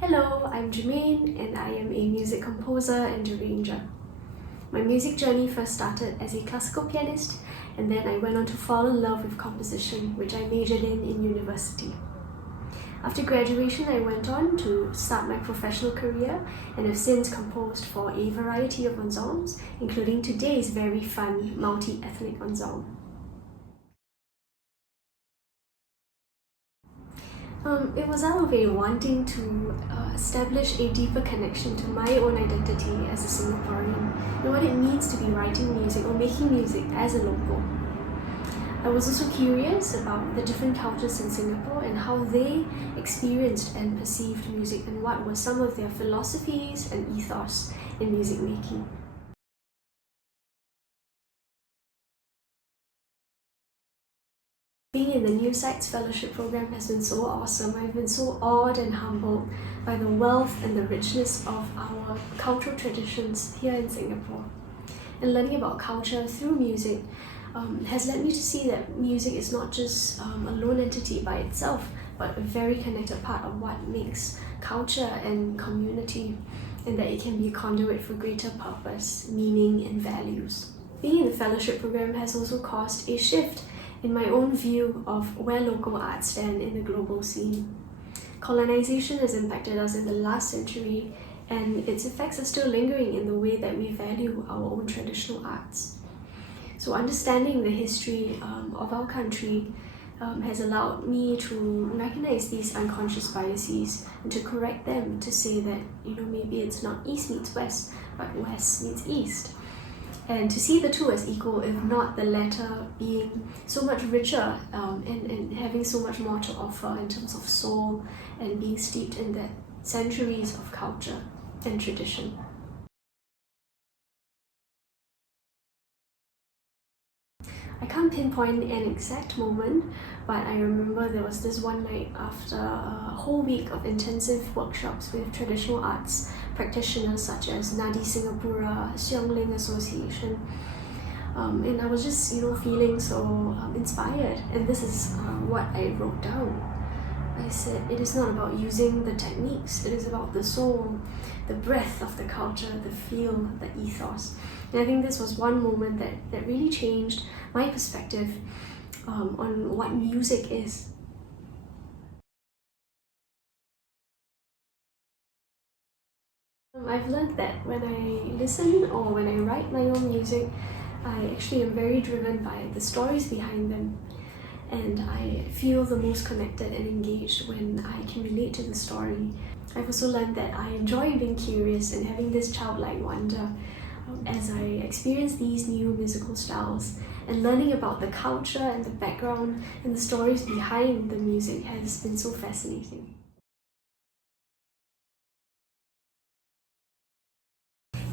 Hello, I'm Germaine and I am a music composer and arranger. My music journey first started as a classical pianist, and then I went on to fall in love with composition, which I majored in university. After graduation, I went on to start my professional career and have since composed for a variety of ensembles, including today's very fun multi-ethnic ensemble. It was out of a wanting to establish a deeper connection to my own identity as a Singaporean and what it means to be writing music or making music as a local. I was also curious about the different cultures in Singapore and how they experienced and perceived music and what were some of their philosophies and ethos in music making. Being in the New Sites Fellowship program has been so awesome. I've been so awed and humbled by the wealth and the richness of our cultural traditions here in Singapore. And learning about culture through music has led me to see that music is not just a lone entity by itself, but a very connected part of what makes culture and community, and that it can be a conduit for greater purpose, meaning, and values. Being in the fellowship program has also caused a shift in my own view of where local arts stand in the global scene. Colonization has impacted us in the last century, and its effects are still lingering in the way that we value our own traditional arts. So understanding the history of our country has allowed me to recognize these unconscious biases and to correct them, to say that maybe it's not East meets West, but West meets East. And to see the two as equal, if not the latter being so much richer and having so much more to offer in terms of soul and being steeped in that centuries of culture and tradition. I can't pinpoint an exact moment, but I remember there was this one night after a whole week of intensive workshops with traditional arts practitioners such as Nadi Singapura, Siong Ling Association, and I was just feeling so inspired, and this is what I wrote down. I said, it is not about using the techniques, it is about the soul, the breath of the culture, the feel, the ethos. And I think this was one moment that really changed my perspective on what music is. I've learned that when I listen or when I write my own music, I actually am very driven by the stories behind them. And I feel the most connected and engaged when I can relate to the story. I've also learned that I enjoy being curious and having this childlike wonder as I experience these new musical styles, and learning about the culture and the background and the stories behind the music has been so fascinating.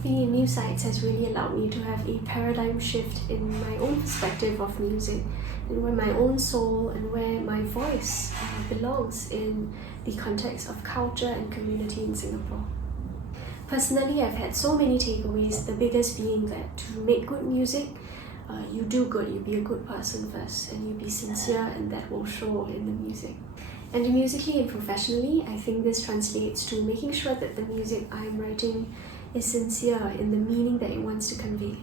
Being in New Sites has really allowed me to have a paradigm shift in my own perspective of music and where my own soul and where my voice belongs in the context of culture and community in Singapore. Personally, I've had so many takeaways, the biggest being that to make good music, you do good, you be a good person first, and you be sincere, and that will show in the music. And musically and professionally, I think this translates to making sure that the music I'm writing is sincere in the meaning that it wants to convey.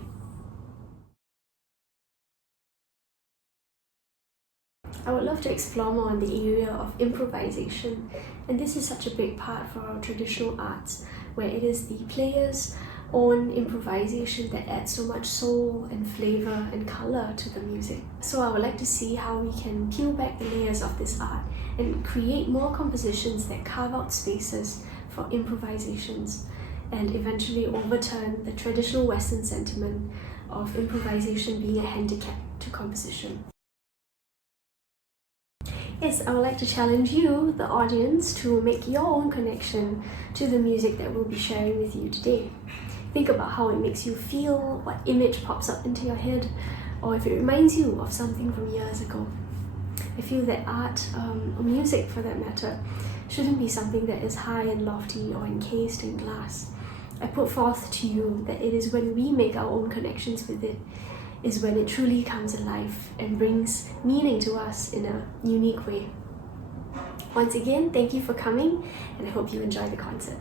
I would love to explore more on the area of improvisation, and this is such a big part for our traditional arts, where it is the player's own improvisation that adds so much soul and flavor and color to the music. So I would like to see how we can peel back the layers of this art and create more compositions that carve out spaces for improvisations and eventually overturn the traditional Western sentiment of improvisation being a handicap to composition. Yes, I would like to challenge you, the audience, to make your own connection to the music that we'll be sharing with you today. Think about how it makes you feel, what image pops up into your head, or if it reminds you of something from years ago. I feel that art, or music for that matter, shouldn't be something that is high and lofty or encased in glass. I put forth to you that it is when we make our own connections with it is when it truly comes alive and brings meaning to us in a unique way. Once again, thank you for coming, and I hope you enjoy the concert.